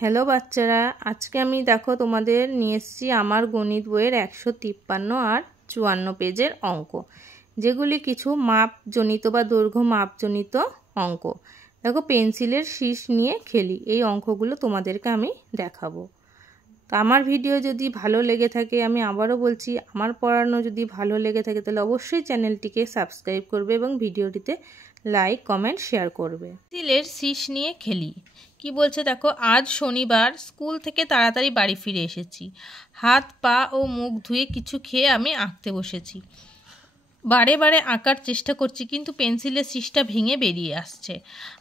Hello বাচ্চারা, আজকে আমি দেখো তোমাদের নিয়ে এসেছি আমার গণিত বইয়ের 153 আর 54 পেজের অঙ্ক, যেগুলি কিছু মাপজনিত বা দৈর্ঘ্য মাপজনিত অঙ্ক। দেখো, পেন্সিলের শীষ নিয়ে খেলি, এই অঙ্কগুলো তোমাদেরকে আমি দেখাবো। তো আমার ভিডিও যদি ভালো লেগে থাকে, আমি আবারও বলছি, আমার পড়ানো যদি ভালো লেগে থাকে তাহলে অবশ্যই চ্যানেলটিকে সাবস্ক্রাইব করবে এবং ভিডিওটিতে লাইক কমেন্ট শেয়ার করবে। পেন্সিলের শীষ নিয়ে খেলি কি বলছে দেখো। আজ শনিবার, স্কুল থেকে তাড়াতাড়ি বাড়ি ফিরে এসেছি। হাত পা ও মুখ ধুয়ে কিছু খেয়ে আমি আঁকতে বসেছি। বারে বারে আঁকার চেষ্টা করছি, কিন্তু পেন্সিলের শীষটা ভেঙে বেরিয়ে আসছে।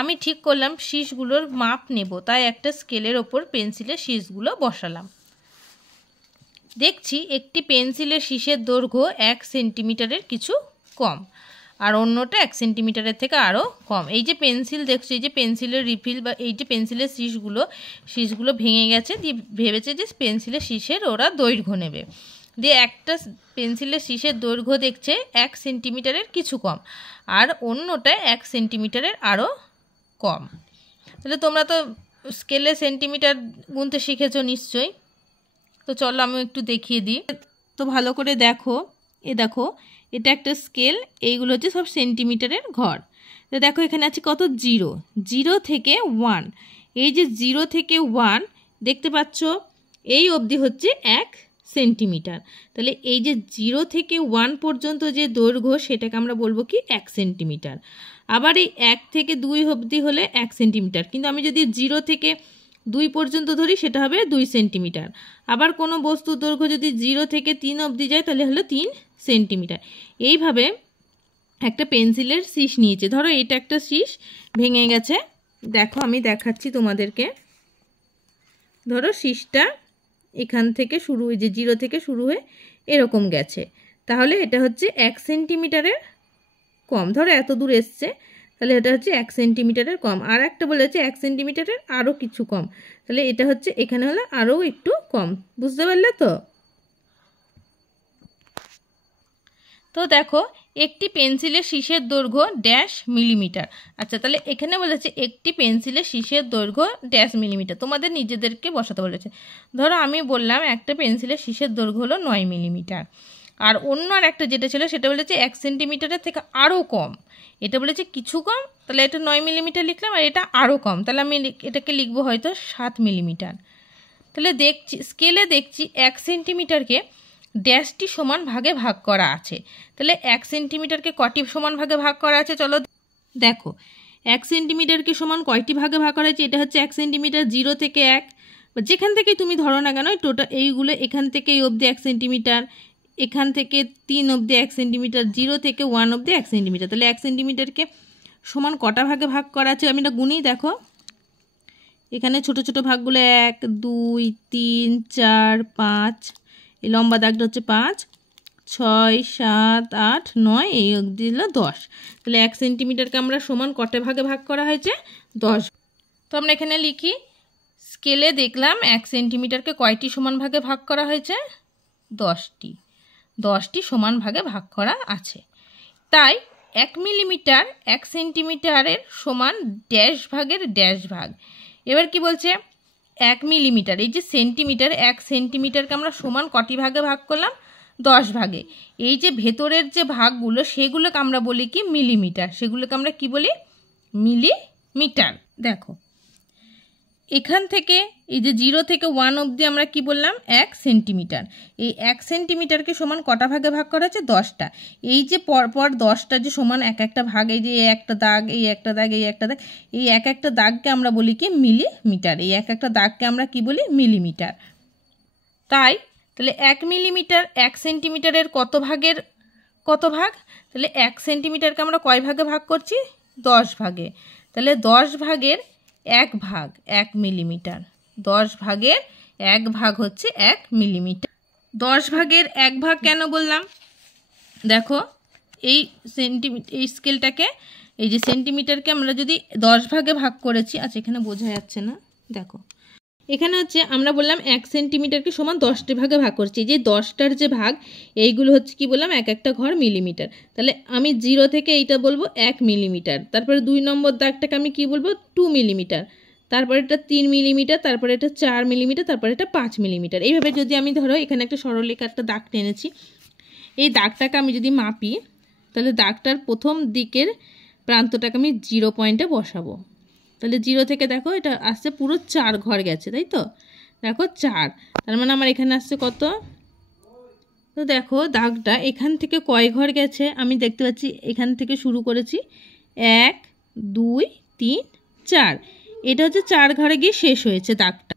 আমি ঠিক করলাম শীষগুলোর মাপ নেব, তাই একটা স্কেলের ওপর পেন্সিলের শীষগুলো বসালাম। দেখছি একটি পেন্সিলের শীষের দৈর্ঘ্য 1 সেন্টিমিটারের কিছু কম, আর অন্যটা 1 সেন্টিমিটারের থেকে আরও কম। এই যে পেন্সিল দেখছো, এই যে পেন্সিলের রিফিল বা এই যে পেন্সিলের শীষগুলো ভেঙে গেছে, দিয়ে ভেবেছে যে পেন্সিলের শীষের ওরা দৈর্ঘ্য নেবে। দিয়ে একটা পেন্সিলের শীষের দৈর্ঘ্য দেখছে 1 সেন্টিমিটারের কিছু কম, আর অন্যটা 1 সেন্টিমিটারের আরও কম। তাহলে তোমরা তো স্কেলে সেন্টিমিটার গুনতে শিখেছো নিশ্চয়ই। তো চলো আমি একটু দেখিয়ে দিই। তো ভালো করে দেখো, দেখো এটা একটা স্কেল, এইগুলো হচ্ছে সব সেন্টিমিটারের ঘর। তো দেখো এখানে আছে কত, 0 0 থেকে 1। এই যে 0 থেকে 1 দেখতে পাচ্ছ, এই অবধি হচ্ছে 1 সেন্টিমিটার। তাহলে এই যে 0 থেকে 1 পর্যন্ত যে দৈর্ঘ্য, সেটাকে আমরা বলবো কি 1 সেন্টিমিটার। আবার এই 1 থেকে 2 অবধি হলে 1 সেন্টিমিটার, কিন্তু আমি যদি 0 থেকে 2 পর্যন্ত ধরি সেটা হবে 2 সেন্টিমিটার। আবার কোনো বস্তুর দৈর্ঘ্য যদি 0 থেকে 3 অবধি যায় তাহলে হলো 3 সেন্টিমিটার। এইভাবে একটা পেন্সিলের শীষ নিয়েছে। ধরো এটা একটা শীষ ভেঙে গেছে, দেখো আমি দেখাচ্ছি তোমাদেরকে। ধরো শীষটা এখান থেকে শুরু হয়ে, যে 0 থেকে শুরু হয়ে এরকম গেছে, তাহলে এটা হচ্ছে 1 সেন্টিমিটারের কম। ধরো এত দূর এসছে, তাহলে এটা হচ্ছে 1 সেন্টিমিটারের কম। আর একটা বলেছে 1 সেন্টিমিটারের আরও কিছু কম, তাহলে এটা হচ্ছে এখানে হলে আরও একটু কম। বুঝতে পারলে তো? তো দেখো, একটি পেন্সিলের শীষের দৈর্ঘ্য ড্যাশ মিলিমিটার। আচ্ছা, তাহলে এখানে বলেছে একটি পেন্সিলের শীষের দৈর্ঘ্য ড্যাশ মিলিমিটার, তোমাদের নিজেদেরকে বসাতে বলেছে। ধরো আমি বললাম একটা পেন্সিলের শীষের দৈর্ঘ্য হলো 9 মিলিমিটার, আর অন্য আর একটা যেটা ছিল সেটা বলেছে 1 সেন্টিমিটারের থেকে আরও কম। এটা বলেছে কিছু কম, তাহলে এটা 9 মিলিমিটার লিখলাম, আর এটা আরও কম, তাহলে আমি এটাকে লিখবো হয়তো 7 মিলিমিটার। তাহলে দেখছি স্কেলে দেখছি 1 সেন্টিমিটারকে ড্যাশটি সমান ভাগে ভাগ করা আছে। তাহলে 1 সেন্টিমিটারকে কটি সমান ভাগে ভাগ করা আছে, চলো দেখো। 1 সেন্টিমিটারকে সমান কয়টি ভাগে ভাগ করা আছে? এটা হচ্ছে 1 সেন্টিমিটার, 0 থেকে 1, যেখান থেকে তুমি ধরো না কেন, টোটাল এইগুলো এখান থেকে এই অবধি 1 সেন্টিমিটার, এখান থেকে 3 অবধি 1 সেন্টিমিটার, 0 থেকে 1 অবধি 1 সেন্টিমিটার। তাহলে 1 সেন্টিমিটারকে সমান কটা ভাগে ভাগ করা আছে আমি এটা গুনি। দেখো এখানে ছোট ছোট ভাগগুলো 1 2 3 4 5, এই লম্বা দাগটা হচ্ছে 5 6 7 8 9, এই অবধি হলো 10। তাহলে 1 সেন্টিমিটারকে আমরা সমান কটা ভাগে ভাগ করা হয়েছে? 10। তো আমরা এখানে লিখি, স্কেলে দেখলাম 1 সেন্টিমিটারকে কয়টি সমান ভাগে ভাগ করা হয়েছে? 10টি। 10টি সমান ভাগে ভাগ করা আছে। তাই 1 মিলিমিটার 1 সেন্টিমিটারের সমান ড্যাশ ভাগের ড্যাশ ভাগ। এবার কি বলছে? 1 মিলিমিটার, এই যে সেন্টিমিটার, 1 সেন্টিমিটারকে আমরা সমান কটি ভাগে ভাগ করলাম? 10 ভাগে। এই যে ভেতরের যে ভাগগুলো সেগুলোকে আমরা বলি কি মিলিমিটার, সেগুলোকে আমরা কি বলি? মিলিমিটার। দেখো এখান থেকে এই যে 0 থেকে 1 অবধি আমরা কি বললাম? 1 সেন্টিমিটার। এই 1 সেন্টিমিটারকে সমান কটা ভাগে ভাগ করা আছে? 10টা। এই যে পরপর 10টা যে সমান এক একটা ভাগ, এই যে একটা দাগ, এই একটা দাগ, এই একটা দাগ, এই এক একটা দাগকে আমরা বলি কি মিলিমিটার। এই এক একটা দাগকে আমরা কি বলি? মিলিমিটার। তাহলে 1 মিলিমিটার 1 সেন্টিমিটারের কত ভাগ? তাহলে 1 সেন্টিমিটারকে আমরা কয় ভাগে ভাগ করছি? 10 ভাগে। তাহলে 10 ভাগের 1 ভাগ 1 মিলিমিটার। 10 ভাগের 1 ভাগ হচ্ছে 1 মিলিমিটার। 10 ভাগের 1 ভাগ কেন বললাম? দেখো এই স্কেলটাকে, এই যে সেন্টিমিটারকে আমরা যদি 10 ভাগে ভাগ করেছি, আচ্ছা এখানে বোঝা যাচ্ছে না, দেখো এখানে হচ্ছে আমরা বললাম 1 সেন্টিমিটারকে সমান 10টি ভাগে ভাগ করছি। যে 10টার যে ভাগ, এইগুলো হচ্ছে কি বললাম? এক একটা ঘর মিলিমিটার। তাহলে আমি 0 থেকে এইটা বলবো 1 মিলিমিটার। তারপরে 2 নম্বর দাগটাকে আমি কি বলবো? 2 মিলিমিটার। তারপরে এটা 3 মিলিমিটার, তারপরে এটা 4 মিলিমিটার, তারপরে এটা 5 মিলিমিটার। এইভাবে যদি আমি ধরো এখানে একটা সরলরেখা একটা দাগ টেনেছি, এই দাগটাকে আমি যদি মাপি তাহলে দাগটার প্রথম দিকের প্রান্তটাকে আমি 0 পয়েন্টে বসাবো। তাহলে 0 থেকে দেখো এটা আসছে পুরো 4 ঘর গেছে, তাই তো? দেখো 4, তার মানে আমার এখানে আসছে কত? তো দেখো দাগটা এখান থেকে কয় ঘর গেছে আমি দেখতে পাচ্ছি, এখান থেকে শুরু করেছি 1 2 3 4, এটা হচ্ছে 4 ঘরে গিয়ে শেষ হয়েছে দাগটা।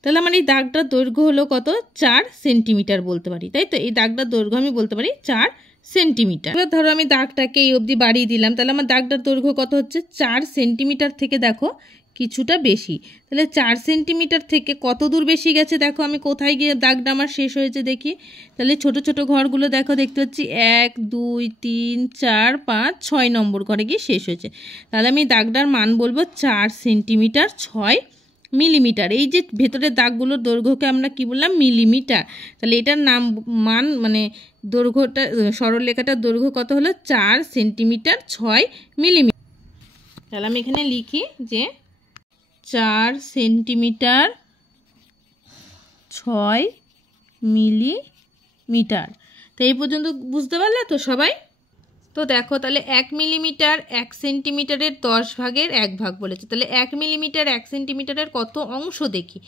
তাহলে আমার এই দাগটার দৈর্ঘ্য হলো কত? 4 সেন্টিমিটার বলতে পারি, তাই তো? এই দাগটার দৈর্ঘ্য আমি বলতে পারি 4 সেন্টিমিটার। এবার ধরো আমি দাগটাকে এই অবধি বাড়িয়ে দিলাম, তাহলে আমার দাগটার দৈর্ঘ্য কত হচ্ছে? 4 সেন্টিমিটার থেকে দেখো কিছুটা বেশি। তাহলে 4 সেন্টিমিটার থেকে কত দূর বেশি গেছে দেখো, আমি কোথায় গিয়ে দাগটা আমার শেষ হয়েছে দেখি। তাহলে ছোট ছোট ঘরগুলো দেখো, দেখতে পাচ্ছি 1 2 3 4 5 6 নম্বর ঘরে গিয়ে শেষ হয়েছে। তাহলে আমি দাগটার মান বলবো 4 সেন্টিমিটার 6 মিলিমিটার। এই যে ভেতরের দাগগুলোর দৈর্ঘ্যকে আমরা কি বললাম? মিলিমিটার। তাহলে এটার নাম মান মানে দৈর্ঘ্যটা, সরলরেখাটার দৈর্ঘ্য কত হলো? 4 সেন্টিমিটার 6 মিলিমিটার। তাহলে আমি এখানে লিখি যে 4 সেন্টিমিটার 6 মিলিমিটার। তো এই পর্যন্ত বুঝতে পারলে তো সবাই? তো দেখো তাহলে 1 মিলিমিটার 1 সেন্টিমিটারের 10 ভাগের 1 ভাগ বলেছে। তাহলে 1 মিলিমিটার 1 সেন্টিমিটারের কত অংশ দেখি।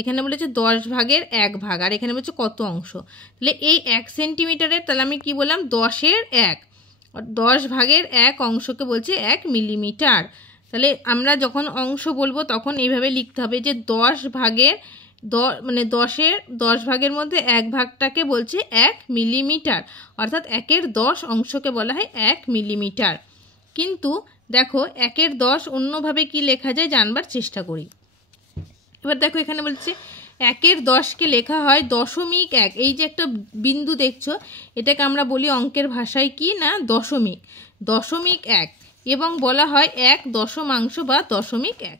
এখানে বলেছে 10 ভাগের 1 ভাগ, আর এখানে বলেছে কত অংশ। তাহলে এই 1 সেন্টিমিটারের, তাহলে আমি কি বললাম? 10-এর 1, 10 ভাগের 1 অংশকে বলছে 1 মিলিমিটার। তাহলে আমরা যখন অংশ বলবো তখন এইভাবে লিখতে হবে যে 10 ভাগের মানে 10 ভাগের মধ্যে 1 ভাগটাকে বলছে 1 মিলিমিটার, অর্থাৎ 1-এর 10 অংশকে বলা হয় 1 মিলিমিটার। কিন্তু দেখো 1-এর 10 অন্যভাবে কি লেখা যায় জানবার চেষ্টা করি। এবার দেখো এখানে বলছে 1-এর 10কে লেখা হয় 0.1। এই যে একটা বিন্দু দেখছো, এটাকে আমরা বলি অঙ্কের ভাষায় কি না? দশমিক। 0.1 এবং বলা হয় 1 দশমাংশ বা 0.1,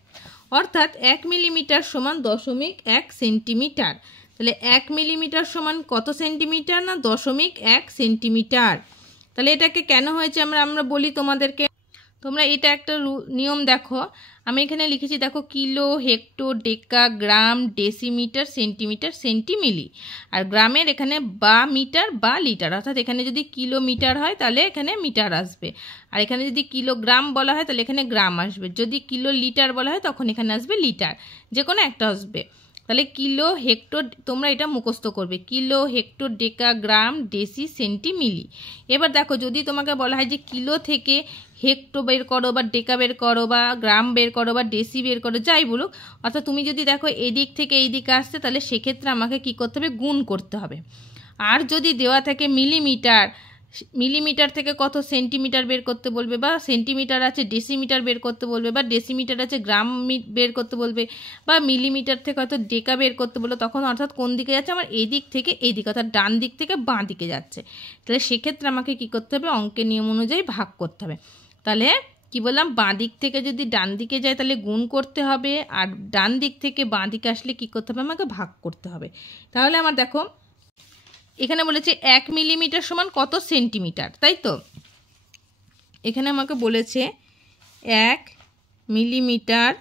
অর্থাৎ 1 মিলিমিটার সমান 0.1 সেন্টিমিটার। তাহলে 1 মিলিমিটার সমান কত সেন্টিমিটার? না 0.1 সেন্টিমিটার। তাহলে এটাকে কেন হয়েছে আমরা বলি তোমাদেরকে, তোমরা এটা একটা নিয়ম দেখো। আমি এখানে লিখেছি দেখো, কিলো, হেক্টর, ডেকা, গ্রাম, ডেসিমিটার, সেন্টিমিটার, সেন্টিমিলি। আর গ্রামের এখানে বা মিটার বা লিটার, অর্থাৎ এখানে যদি কিলোমিটার হয় তাহলে এখানে মিটার আসবে, আর এখানে যদি কিলোগ্রাম বলা হয় তাহলে এখানে গ্রাম আসবে, যদি কিলো লিটার বলা হয় তখন এখানে আসবে লিটার, যে কোনো একটা আসবে। তাহলে কিলো, হেক্টর, তোমরা এটা মুখস্থ করবে, কিলো, হেক্টর, ডেকা, গ্রাম, ডেসি, সেন্টিমিলি। এবার দেখো যদি তোমাকে বলা হয় যে কিলো থেকে হেক্টর বের করো বা ডেকা বের করো বা গ্রাম বের করো বা ডেসি বের করো, যাই বলুক, অর্থাৎ তুমি যদি দেখো এদিক থেকে এই দিকে আসছে তাহলে সেক্ষেত্রে আমাকে কি করতে হবে? গুণ করতে হবে। আর যদি দেওয়া থাকে মিলিমিটার, মিলিমিটার থেকে কত সেন্টিমিটার বের করতে বলবে, বা সেন্টিমিটার আছে ডেসিমিটার বের করতে বলবে, বা ডেসিমিটার আছে গ্রাম বের করতে বলবে, বা মিলিমিটার থেকে হয়তো ডেকা বের করতে বললো, তখন অর্থাৎ কোন দিকে যাচ্ছে? আমার এই দিক থেকে এই দিকে, অর্থাৎ ডান দিক থেকে বাঁ দিকে যাচ্ছে। তাহলে সেক্ষেত্রে আমাকে কি করতে হবে? অঙ্কের নিয়ম অনুযায়ী ভাগ করতে হবে। তাহলে কি বললাম? বাঁ দিক থেকে যদি ডান দিকে যায় তাহলে গুণ করতে হবে, আর ডান দিক থেকে বাঁ দিকে আসলে কি করতে হবে? আমাকে ভাগ করতে হবে। তাহলে আমার দেখো এখানে বলেছে 1 মিলিমিটার সমান কত সেন্টিমিটার, তাই তো? এখানে আমাকে বলেছে 1 মিলিমিটার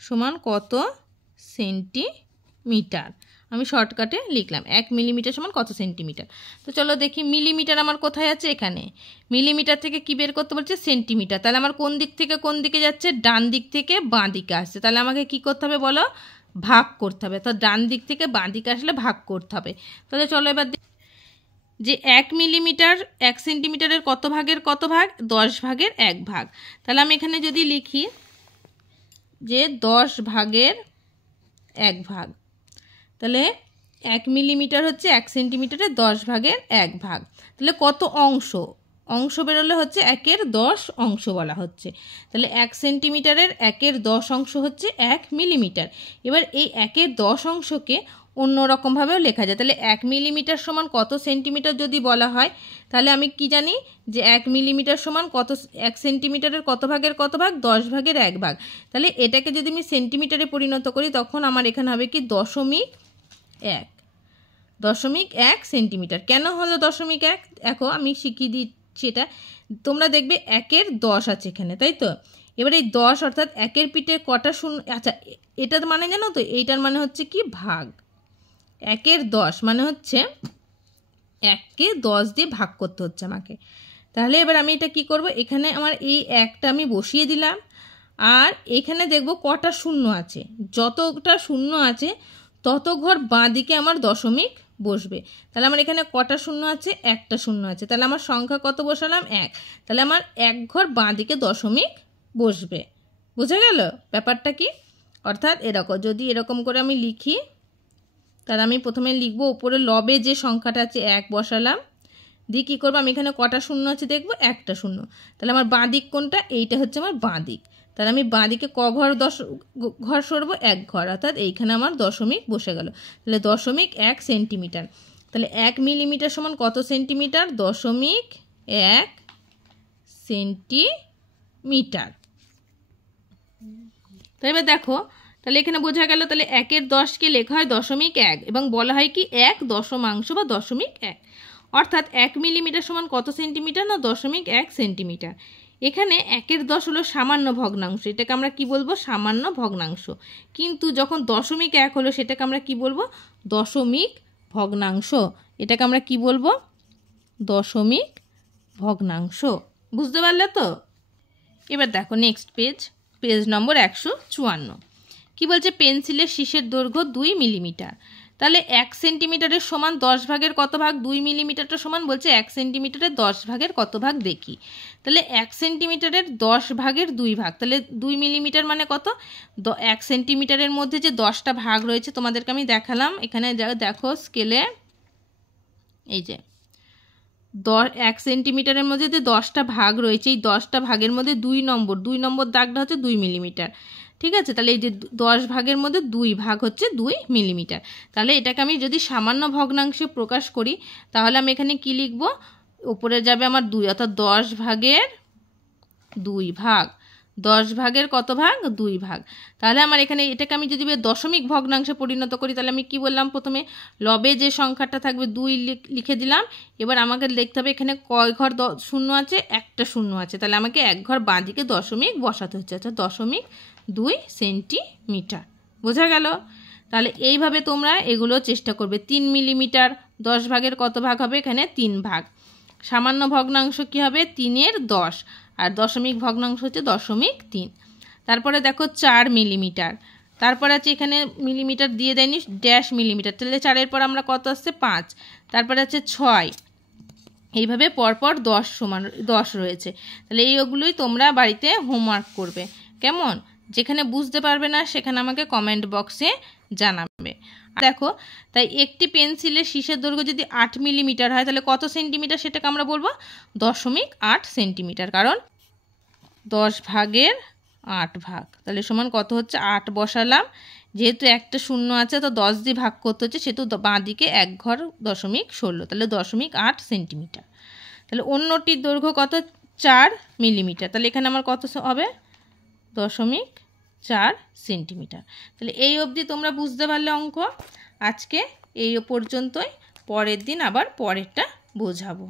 সমান কত সেন্টিমিটার। আমি শর্টকাটে লিখলাম 1 মিলিমিটার সমান কত সেন্টিমিটার। তো চলো দেখি মিলিমিটার আমার কোথায় আছে? এখানে। মিলিমিটার থেকে কি বের করতে বলছে? সেন্টিমিটার। তাহলে আমার কোন দিক থেকে কোন দিকে যাচ্ছে? ডান দিক থেকে বাঁ দিকে আসছে। তাহলে আমাকে কি করতে হবে বলো? ভাগ করতে হবে। তো ডান দিক থেকে বাঁ দিকে আসলে ভাগ করতে হবে। তাহলে চলো এবার যে 1 মিলিমিটার 1 সেন্টিমিটারের কত ভাগের কত ভাগ? 10 ভাগের 1 ভাগ। তাহলে আমি এখানে যদি লিখি যে 10 ভাগের 1 ভাগ, তাহলে 1 মিলিমিটার হচ্ছে 1 সেন্টিমিটারের 10 ভাগের 1 ভাগ। তাহলে কত অংশ? অংশ বেরোলে হচ্ছে 1-এর 10 অংশ বলা হচ্ছে। তাহলে 1 সেন্টিমিটারের 1-এর 10 অংশ হচ্ছে 1 মিলিমিটার। এবার এই 1-এর 10 অংশকে অন্য রকমভাবেও লেখা যায়। তাহলে 1 মিলিমিটার সমান কত সেন্টিমিটার যদি বলা হয়, তাহলে আমি কি জানি যে 1 মিলিমিটার সমান কত, 1 সেন্টিমিটারের কত ভাগের কত ভাগ? 10 ভাগের 1 ভাগ। তাহলে এটাকে যদি আমি সেন্টিমিটারে পরিণত করি তখন আমার এখানে হবে কি? 0.1 সেন্টিমিটার। কেন হলো 0.1? দেখো আমি শিখিয়ে দিচ্ছি এটা, তোমরা দেখবে 1-এর 10 আছে এখানে, তাই তো? এবার এই 10 অর্থাৎ 1-এর পিঠে কটা শূন্য, আচ্ছা এটার মানে জানো তো, এইটার মানে হচ্ছে কি ভাগ। 1-এর 10 মানে হচ্ছে 1কে 10 দিয়ে ভাগ করতে হচ্ছে আমাকে। তাহলে এবার আমি এটা কি করব, এখানে আমার এই 1টা আমি বসিয়ে দিলাম, আর এখানে দেখব কটা শূন্য আছে, যতটা শূন্য আছে তত ঘর বাঁ দিকে আমার দশমিক বসবে। তাহলে আমার এখানে কটা শূন্য আছে, 1টা শূন্য আছে, তাহলে আমার সংখ্যা কত বসালাম 1, তাহলে আমার 1 ঘর বাঁ দিকে দশমিক বসবে। বুঝা গেল ব্যাপারটা কি? অর্থাৎ এরকম যদি এরকম করে আমি লিখি, তাহলে আমি প্রথমে লিখবো উপরে লবে যে সংখ্যাটা আছে 1 বসালাম, দিয়ে কী করবো, আমি এখানে কটা শূন্য আছে দেখবো 1টা শূন্য, তাহলে আমার বাঁ দিক কোনটা, এইটা হচ্ছে আমার বাঁ দিক, তাহলে আমি বাঁ দিকে ক ঘর ঘর সরবো 1 ঘর, অর্থাৎ এইখানে আমার দশমিক বসে গেল। তাহলে 0.1 সেন্টিমিটার, তাহলে 1 মিলিমিটার সমান কত সেন্টিমিটার, 0.1 সেন্টিমিটার। তো এবার দেখো, তাহলে এখানে বোঝা গেল, তাহলে 1-এর 10কে লেখা হয় 0.1 এবং বলা হয় কি 1 দশমাংশ বা 0.1, অর্থাৎ 1 মিলিমিটার সমান কত সেন্টিমিটার না 0.1 সেন্টিমিটার। এখানে 1-এর 10 হলো সামান্য ভগ্নাংশ, এটাকে আমরা কি বলবো, সামান্য ভগ্নাংশ। কিন্তু যখন 0.1 হলো সেটাকে আমরা কি বলবো, দশমিক ভগ্নাংশ। এটাকে আমরা কি বলবো, দশমিক ভগ্নাংশ। বুঝতে পারলে তো? এবার দেখো নেক্সট পেজ নম্বর 154। কি বলছে, পেন্সিলের শীষের দৈর্ঘ্য 2 মিলিমিটার। তাহলে 1 সেন্টিমিটারের সমান 10 ভাগের কত ভাগ, 2 মিলিমিটারটা সমান বলছে 1 সেন্টিমিটারের 10 ভাগের কত ভাগ দেখি। তাহলে 1 সেন্টিমিটারের 10 ভাগের 2 ভাগ, তাহলে 2 মিলিমিটার মানে কত, 1 সেন্টিমিটারের মধ্যে যে 10টা ভাগ রয়েছে তোমাদেরকে আমি দেখালাম, এখানে দেখো স্কেলে, এই যে 1 সেন্টিমিটারের মধ্যে যে 10টা ভাগ রয়েছে, এই 10টা ভাগের মধ্যে 2 নম্বর দাগটা হচ্ছে 2 মিলিমিটার। ঠিক আছে, তাহলে এই যে 10 ভাগের মধ্যে 2 ভাগ হচ্ছে 2 মিলিমিটার। তাহলে এটাকে আমি যদি সামান্য ভগ্নাংশে প্রকাশ করি, তাহলে আমি এখানে কি লিখব, উপরে যাবে আমার 2, অর্থাৎ 10 ভাগের 2 ভাগ, 10 ভাগের কত ভাগ, 2 ভাগ। তাহলে আমার এখানে এটাকে আমি যদি দশমিক ভগ্নাংশে পরিণত করি, তাহলে আমি কি বললাম, প্রথমে লবে যে সংখ্যাটা থাকবে 2 লিখে দিলাম। এবার আমাকে লিখতে হবে এখানে কয় ঘর শূন্য আছে, 1টা শূন্য আছে, তাহলে আমাকে 1 ঘর বাঁ দিকে দশমিক বসাতে হচ্ছে, অর্থাৎ 0.2 সেন্টিমিটার। বোঝা গেল? তাহলে এইভাবে তোমরা এগুলো চেষ্টা করবে। 3 মিলিমিটার 10 ভাগের কত ভাগ হবে, এখানে 3 ভাগ। সামান্য ভগ্নাংশ কি হবে, 3-এর 10, আর দশমিক ভগ্নাংশ হচ্ছে 0.3। তারপরে দেখো 4 মিলিমিটার, তারপরে আছে এখানে মিলিমিটার দিয়ে দেয়নি, ড্যাশ মিলিমিটার, তাহলে 4-এর পর আমরা কত আসছে 5, তারপরে আছে 6, এইভাবে পরপর 10 রয়েছে। তাহলে এইগুলোই তোমরা বাড়িতে হোমওয়ার্ক করবে, কেমন? যেখানে বুঝতে পারবে না সেখানে আমাকে কমেন্ট বক্সে জানাবে। দেখো, তাই একটি পেন্সিলের শীষের দৈর্ঘ্য যদি 8 মিলিমিটার হয়, তাহলে কত সেন্টিমিটার সেটাকে আমরা বলবো 0.8 সেন্টিমিটার, কারণ 10 ভাগের 8 ভাগ, তাহলে সমান কত হচ্ছে 8 বসালাম, যেহেতু একটা শূন্য আছে তো 10 দিয়ে ভাগ করতে হচ্ছে, সেহেতু বাঁ দিকে 1 ঘর 0.16, তাহলে 0.8 সেন্টিমিটার। তাহলে অন্যটির দৈর্ঘ্য কত, 4 মিলিমিটার, তাহলে এখানে আমার কত হবে 0.4 সেন্টিমিটার। তাহলে এই অবধি তোমরা বুঝতে পারলে অঙ্ক। আজকে এই পর্যন্তই, পরের দিন আবার পরেরটা বোঝাবো।